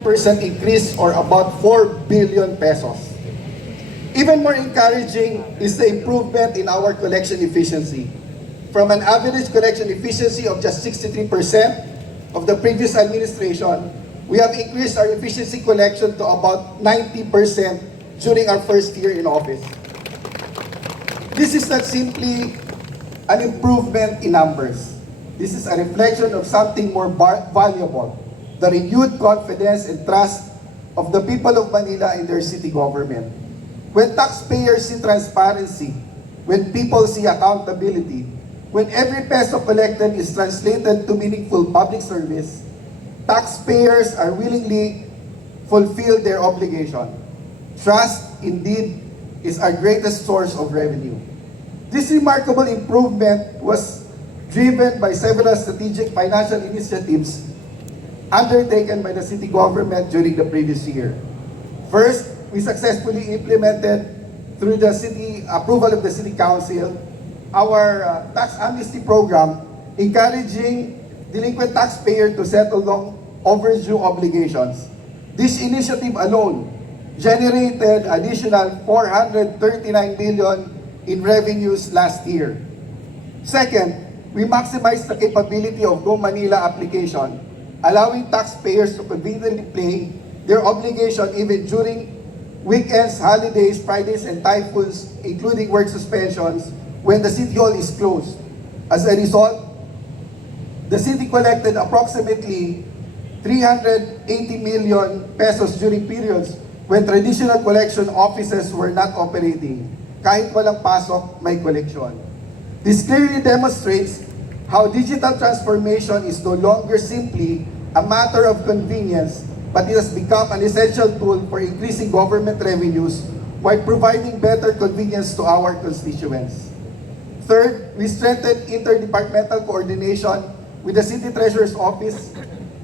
percent increase or about 4 billion pesos. Even more encouraging is the improvement in our collection efficiency. From an average collection efficiency of just 63% of the previous administration, we have increased our efficiency collection to about 90% during our first year in office. This is not simply an improvement in numbers. This is a reflection of something more valuable, the renewed confidence and trust of the people of Manila in their city government. When taxpayers see transparency, when people see accountability, when every peso collected is translated to meaningful public service, taxpayers are willingly fulfill their obligation. Trust, indeed, is our greatest source of revenue. This remarkable improvement was driven by several strategic financial initiatives undertaken by the city government during the previous year. First, we successfully implemented through the city approval of the City Council our tax amnesty program, encouraging delinquent taxpayers to settle long overdue obligations. This initiative alone generated additional 439 billion in revenues last year. Second, we maximized the capability of Go Manila application, allowing taxpayers to conveniently pay their obligation even during weekends, holidays, Fridays, and typhoons, including work suspensions, when the City Hall is closed. As a result, the city collected approximately 380 million pesos during periods when traditional collection offices were not operating. Kahit walang pasok, may collection. This clearly demonstrates how digital transformation is no longer simply a matter of convenience, but it has become an essential tool for increasing government revenues while providing better convenience to our constituents. Third, we strengthened interdepartmental coordination with the City Treasurer's Office,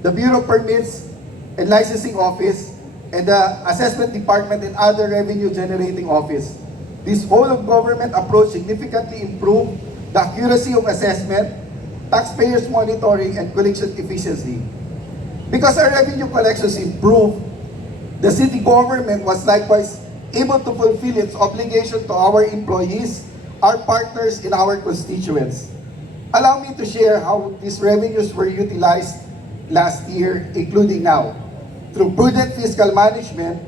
the Bureau of Permits and Licensing Office, and the Assessment Department and other revenue-generating office. This whole-of-government approach significantly improved the accuracy of assessment, taxpayers monitoring, and collection efficiency. Because our revenue collections improved, the city government was likewise able to fulfill its obligation to our employees, our partners, and our constituents. Allow me to share how these revenues were utilized last year, including now. Through prudent fiscal management,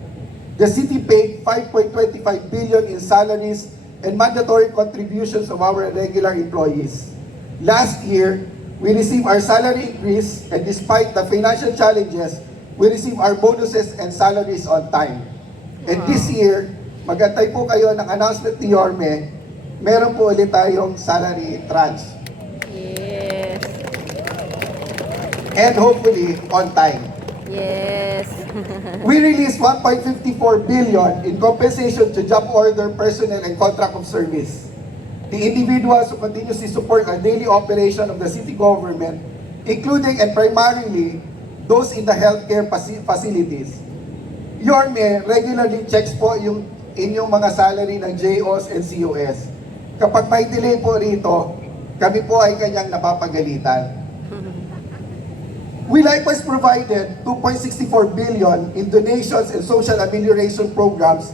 the city paid 5.25 billion in salaries and mandatory contributions of our regular employees. Last year, we received our salary increase, and despite the financial challenges, we received our bonuses and salaries on time. And this year, magantay po kayo ng announcement ni Yorme, meron po ulit tayong salary tranche. Yes. And hopefully, on time. Yes. We released 1.54 billion in compensation to job order personnel and contract of service. The individuals who continuously support our daily operation of the city government, including and primarily those in the healthcare facilities. Yorme regularly checks po yung inyong mga salary ng JOs and COS. Kapag may delay po rito, kami po ay kanyang napapagalitan. We likewise provided 2.64 billion in donations and social amelioration programs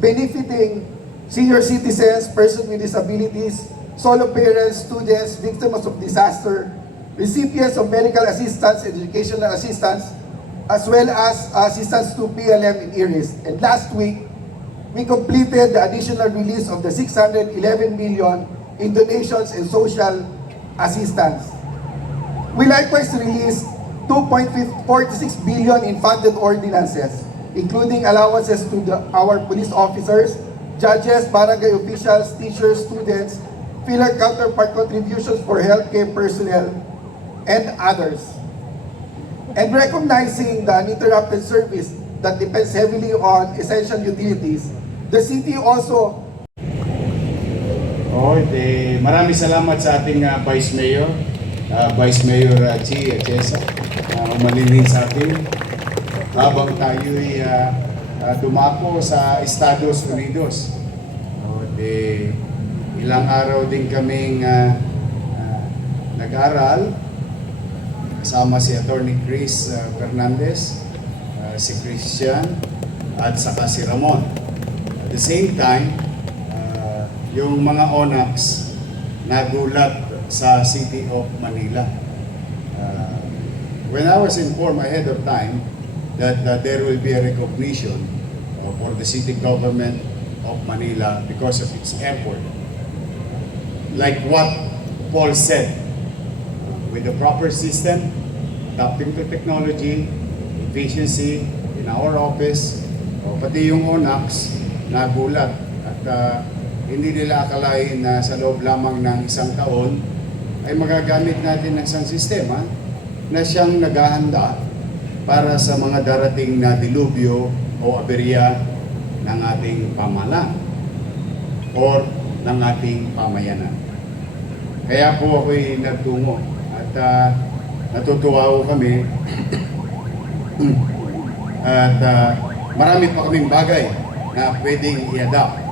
benefiting senior citizens, persons with disabilities, solo parents, students, victims of disaster, recipients of medical assistance and educational assistance, as well as assistance to PLM in IRIS. And last week, we completed the additional release of the 611 million in donations and social assistance. We likewise released 2.46 billion in funded ordinances, including allowances to our police officers, judges, barangay officials, teachers, students, pillar counterpart contributions for healthcare personnel, and others. And recognizing the uninterrupted service that depends heavily on essential utilities, the city also... Maraming salamat sa ating Vice Mayor, Vice Mayor Chi Atienza, umalilin sa atin habang tayo'y dumako sa Estados Unidos. Ilang araw din kaming nag-aral kasama si Attorney Chris Fernandez si Christian at saka si Ramon. At the same time, yung mga ONACs nagulat sa City of Manila. When I was informed ahead of time that there will be a recognition for the city government of Manila because of its effort, like what Paul said, with the proper system, adapting to technology, efficiency in our office, pati yung ONACs nagulat at hindi nila akalain na sa loob lamang ng isang taon ay magagamit natin ng isang sistema na siyang naghahanda para sa mga darating na dilubyo o aberya ng ating pamahalaan or ng ating pamayanan. Kaya po ako'y nagtungo at natutuwa ko kami at marami pa kaming bagay na pwedeng i-adapt.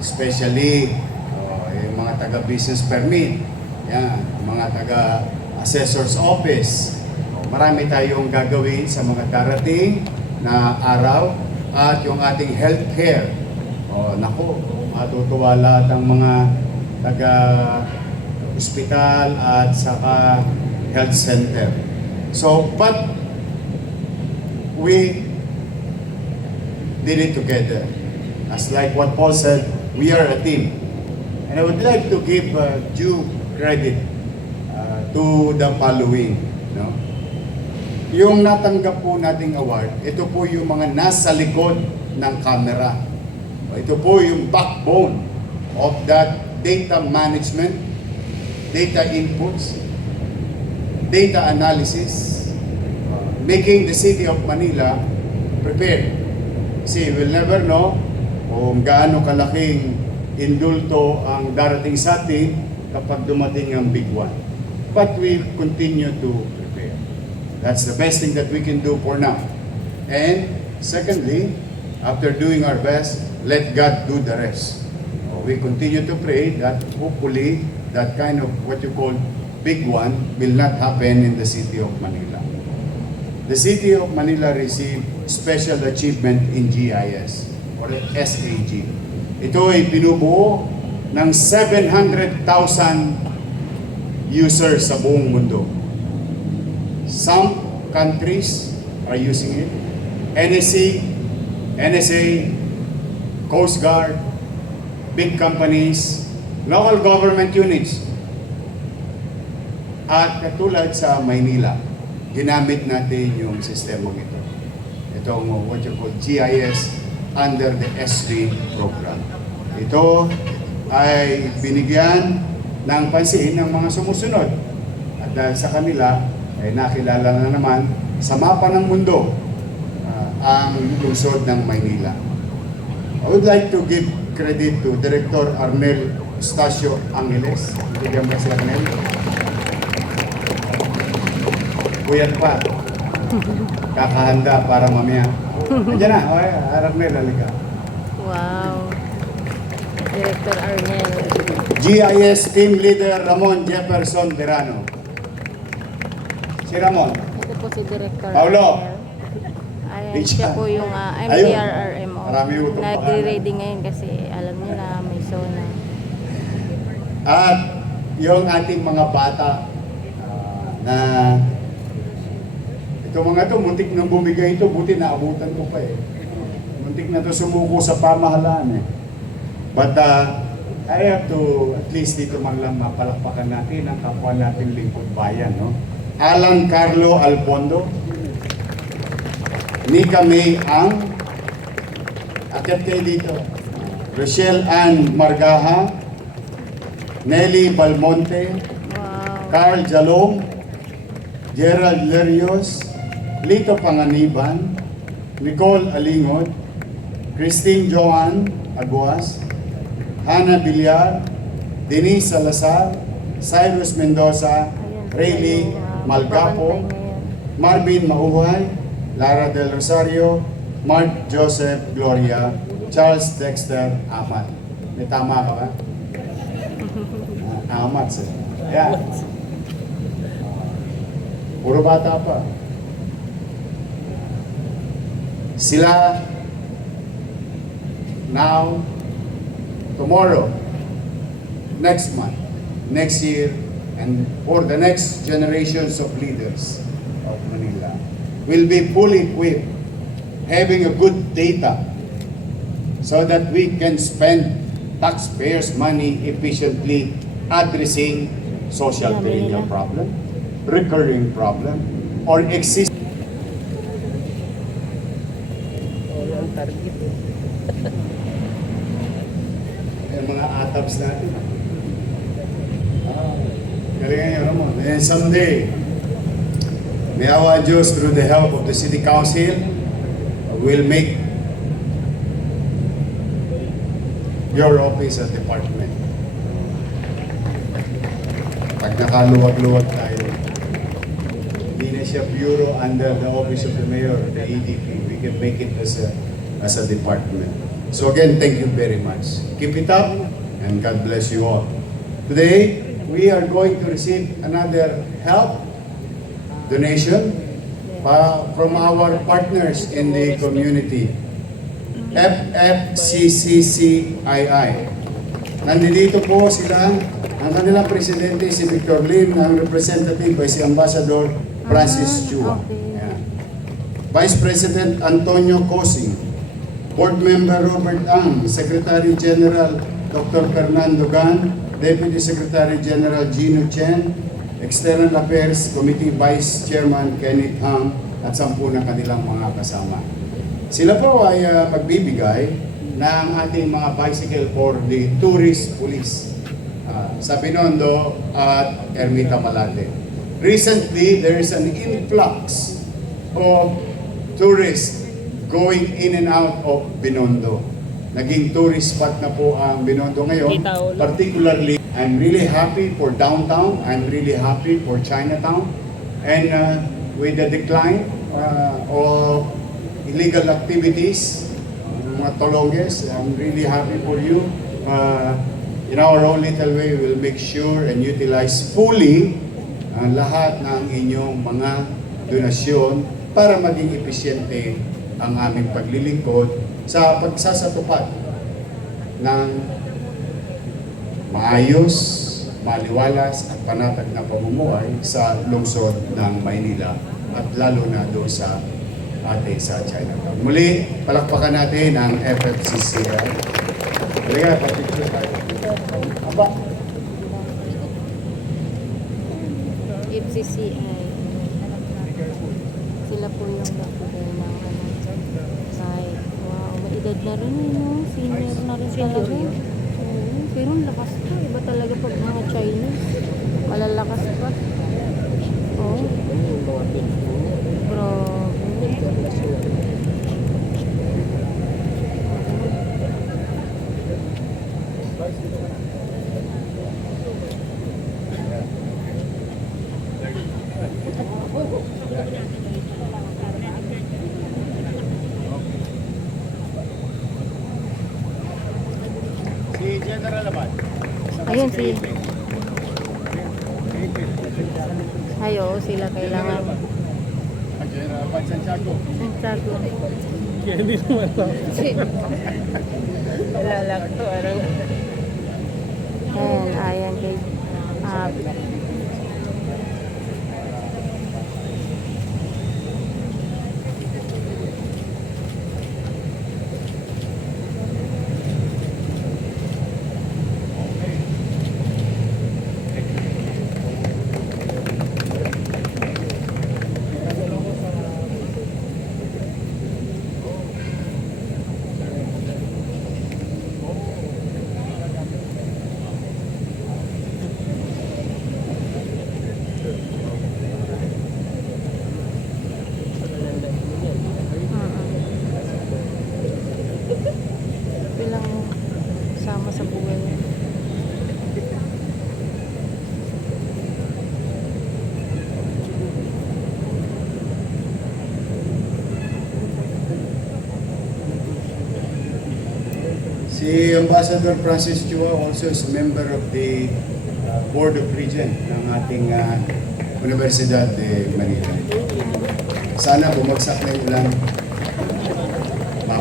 Especially yung mga taga-business permit, yan, mga taga-assessor's office. Marami tayong gagawin sa mga darating na araw at yung ating healthcare. Naku, matutuwa lahat ang mga taga-hospital at saka health center. So, but we did it together. As like what Paul said, we are a team. And I would like to give due credit to the following. No? Yung natanggap po nating award, ito po yung mga nasa likod ng camera. Ito po yung backbone of that data management, data inputs, data analysis, making the City of Manila prepared. Kasi we'll never know kung gaano kalaking indulto ang darating sa atin kapag dumating ang big one. But we continue to prepare. That's the best thing that we can do for now. And secondly, after doing our best, let God do the rest. We continue to pray that hopefully that kind of what you call big one will not happen in the City of Manila. The City of Manila received Special Achievement in GIS or SAG. Ito ay binubuo ng 700,000 users sa buong mundo. Some countries are using it. NSA, Coast Guard, big companies, local government units. At katulad sa Maynila, ginamit natin yung sistemang ito. Itong what you call GIS under the SD program. Ito ay binigyan ng pansin ng mga sumusunod. At dahil sa kanila, ay nakilala na naman sa mapa ng mundo ang lungsod ng Maynila. I would like to give credit to Director Arnel Eustacio Angeles. Bigyan mo si Arnel. Kuyan pa. Kakahanda para mamaya. Diyan na, okay, Arnel, halika. Wow. Director Arnel. GIS Team Leader Ramon Jefferson Verano. Si Ramon. Ito po si Director Paulo. Arnel. Ayan, Richard. siya po yung Ayun. MTRRMO. Marami utong Nagre-reading ngayon kasi alam niyo na may zona. At yung ating mga bata na ito mga to, muntik nang bumigay ito, buti naabutan ko pa eh. Muntik na to sumuko sa pamahalaan eh. But I have to, at least dito man lang mapalakpakan natin ang kapwa natin lingkod bayan, no? Alan Carlo Alpondo, Nika May Ang, akit kayo dito, Rochelle Ann Margaha, Nelly Balmonte, Wow. Carl Jalong, Gerald Lerios, Lito Panganiban, Nicole Alingod, Christine Joan Aguas, Hannah Villar, Denise Salazar, Cyrus Mendoza, Rayleigh Malgapo, Marvin Mauhay, Lara Del Rosario, Mark Joseph Gloria, Charles Dexter Amat. May tama ka ba? Amat sir. Yan. Puro bata pa. Sila now, tomorrow, next month, next year, and for the next generations of leaders of Manila will be fully equipped, having a good data so that we can spend taxpayers' money efficiently addressing social perennial problem, recurring problem, or existing yung mga atabs natin. Galingan nyo naman. And someday, may awa Diyos through the help of the City Council will make your office a department. Pag nakaluwag-luwag tayo, hindi na siya bureau under the office of the mayor, the ADP. We can make it as a department. So again, thank you very much. Keep it up, and God bless you all. Today, we are going to receive another help donation from our partners in the community, FFCCCII. Nandito po sila, ang kanilang presidente si Victor Lim, ang representative ay si Ambassador Francis Chua. Ayan. Vice President Antonio Cosing, Board Member Robert Ang, Secretary General Dr. Fernando Gan, Deputy Secretary General Gino Chen, External Affairs Committee Vice Chairman Kenneth Ang, at 10 na kanilang mga kasama. Sila po ay magbibigay ng ating mga bicycle for the tourist police sa Binondo at Ermita Malate. Recently, there is an influx of tourists going in and out of Binondo. Naging tourist spot na po ang Binondo ngayon. Particularly, I'm really happy for downtown. I'm really happy for Chinatown. And with the decline of illegal activities, mga tolonges, I'm really happy for you. In our own little way, we will make sure and utilize fully ang lahat ng inyong mga donasyon para maging epesyente ang aming paglilingkod sa pagsasatupad ng maayos, maliwalas at panatag na pamumuhay sa lungsod ng Maynila at lalo na doon sa sa Chinatown. Muli, palakpakan natin ang FFCCI. Halika, papicture tayo. Aba. FCCI. Sila po yung nagbigay ng side. Wow, may edad na rin no? Senior na rin talaga. Oo, pero ang lakas pa. Iba talaga pag mga Chinese. Malalakas pa. Oo. Bro. Si General naman. Ayun si... Ayo, sila kailangan. General Juan Santiago. Santiago. Kaya hindi naman lang. Lalakto, ano? Ayan kay... bilang sama sa buhay. Si Ambassador Francis Chua also is a member of the Board of Regent ng ating Universidad de Manila. Sana bumagsak na yung ulan.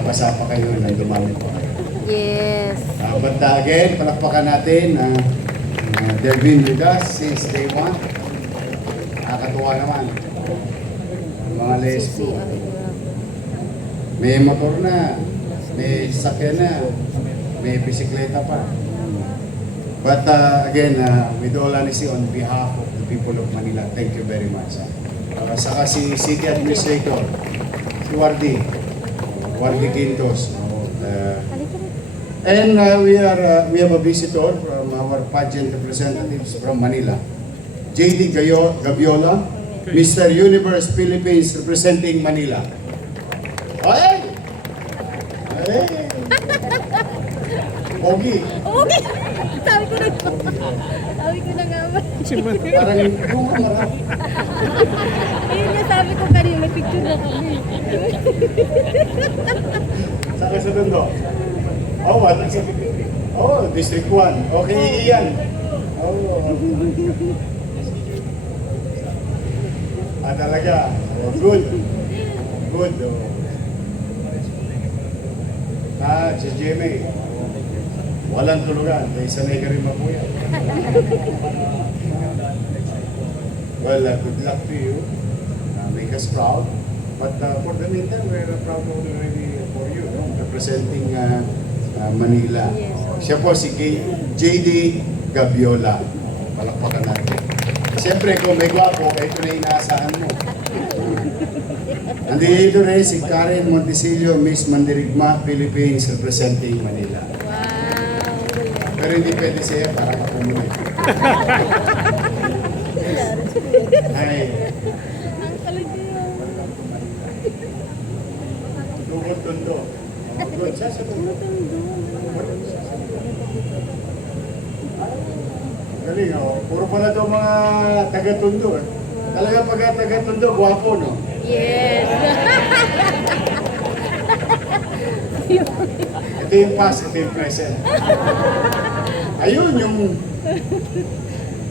mapasa pa kayo na dumami pa kayo. Yes. But again, palakpakan natin. They've been with us since day one. Nakakatuwa naman. Ang mga lesbo. May motor na, may sasakyan na, may bisikleta pa. But again, with all honesty, on behalf of the people of Manila, thank you very much. Saka si City Administrator, si Wardy Quintos. And we have a visitor from our pageant representatives from Manila, JD Gabiola, Mr. Universe Philippines representing Manila. Ay! Ay! Pogi! Okay. Sabi ko na. Sabi ko na nga ba? Parang yung marami. Ayun nga sabi ko kanina, may picture na kami. Saan ka sa Tondo? Oh, what? Oh, District 1. Okay, iyan. Oh. Talaga. Oh, good. Good. Oh. Si Jimmy. Walang tulugan. Kaya sanay ka rin mabuya. Well, good luck to you. Make us proud. But for the meantime, we're proud already for you, no? Representing Manila. Siya po si JD Gabiola. Palakpakan natin. Siyempre, kung may gwapo, ito na inaasahan mo. Nandito rin si Karen Montesilio, Miss Mandirigma, Philippines, representing Manila. Wow. Pero hindi pwede siya para kapumulit. Ay, Ang kalig niya. Tundo. Good. Siya sa tundo. Galing, oh. Puro pala ito mga taga-tundo. Talaga pag taga-tundo, guwapo, no? Yes. Ito yung past, ito yung present. Ayun, yung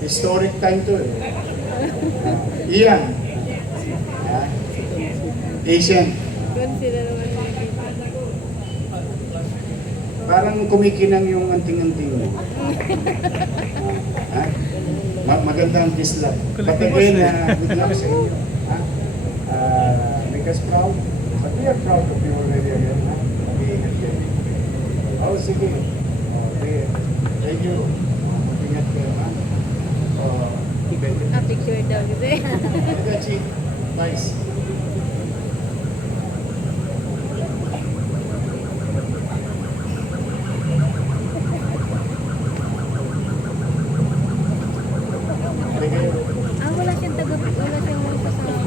historic time to, eh. Iyan. Asian. Consider naman niya. Parang kumikinang yung anting-anting mo. Ha? Maganda ang kislap. But again, good luck sa inyo. Ha? Make us proud. But we are proud of you already again. Ha? Mag-iingat kayo. Oh, sige. Okay. Thank you. Mag-ingat kayo. Ha? A picture daw kasi. Gachi. Nice. Wala siyang wala siyang may kasama.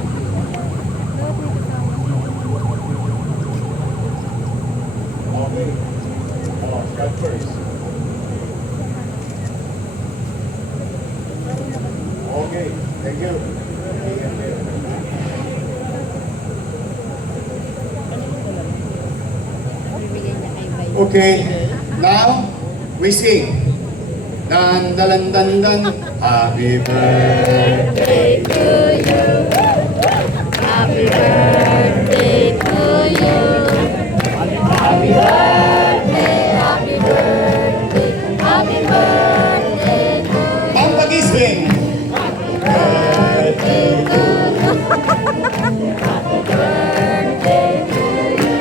Dapat may kasama. Okay. Oh, cut first. Okay. Thank you. Bibigyan niya kay Bay. Okay. Now, we sing. Dan, dalan, dan, dan. Happy birthday. To you. Happy birthday to you. Happy birthday, happy birthday, happy birthday to you. Ang pag-ising. Birthday to you. Happy birthday to you.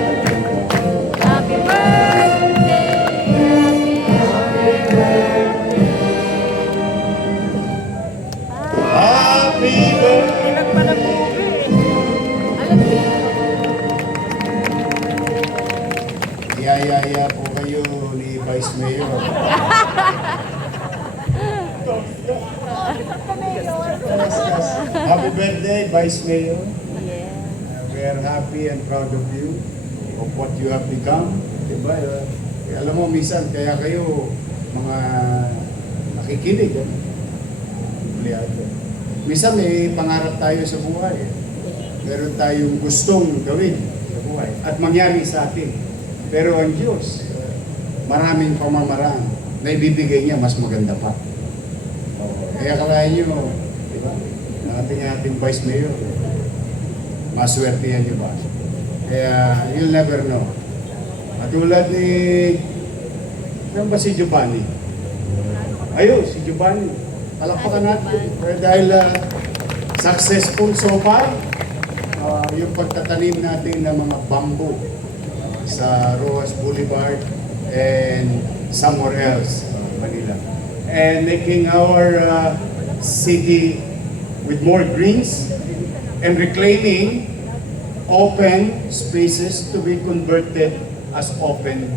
Happy birthday, happy birthday. Happy birthday. Alam niyo, Iyaya po kayo ni Vice Mayor. Happy birthday, Vice Mayor. yes. We are happy and proud of you, of what you have become. Diba? Alam mo, minsan, kaya kayo mga nakikinig. Empleyado. Minsan may pangarap tayo sa buhay. Meron tayong gustong gawin sa buhay at mangyari sa atin. Pero ang Diyos, maraming pamamaraan na ibibigay niya mas maganda pa. Kaya kalahin niyo, di ba? Ating Vice Mayor, maswerte yan, di ba? Kaya you'll never know Katulad ni, saan ba si Giovanni? Ayun, si Giovanni. Palakpakan natin. Dahil successful so far, yung pagtatanim natin ng mga bamboo sa Roas Boulevard and somewhere else, Manila. And making our city with more greens and reclaiming open spaces to be converted as open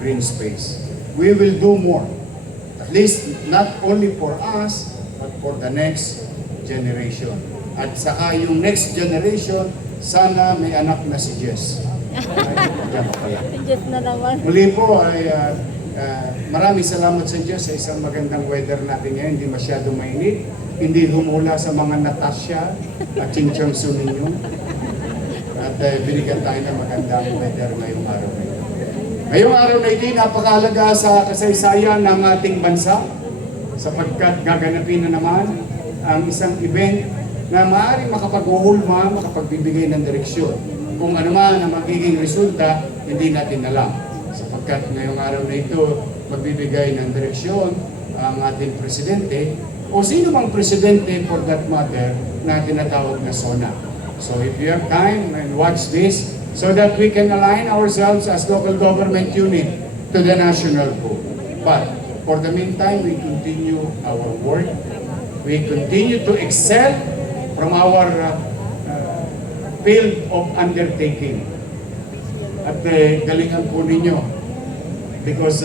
green space. We will do more. At least not only for us, but for the next generation. At saka yung next generation, sana may anak na si Jess. Just na naman. Muli po ay maraming salamat sa Diyos sa isang magandang weather natin ngayon. Hindi masyado mainit. Hindi humula sa mga Natasha at Chinchang Suninyo. At binigyan tayo ng magandang weather ngayong araw na ito. Ngayong araw na ito, napakahalaga sa kasaysayan ng ating bansa sapagkat gaganapin na naman ang isang event na maaaring makapag-uhulma, makapagbibigay ng direksyon. Kung ano man ang magiging resulta, hindi natin alam. Sapagkat ngayong araw na ito, magbibigay ng direksyon ang ating presidente o sino mang presidente for that matter na tinatawag na SONA. So if you have time and watch this so that we can align ourselves as local government unit to the national goal. But for the meantime, we continue our work. We continue to excel from our field of undertaking. At galingan po ninyo because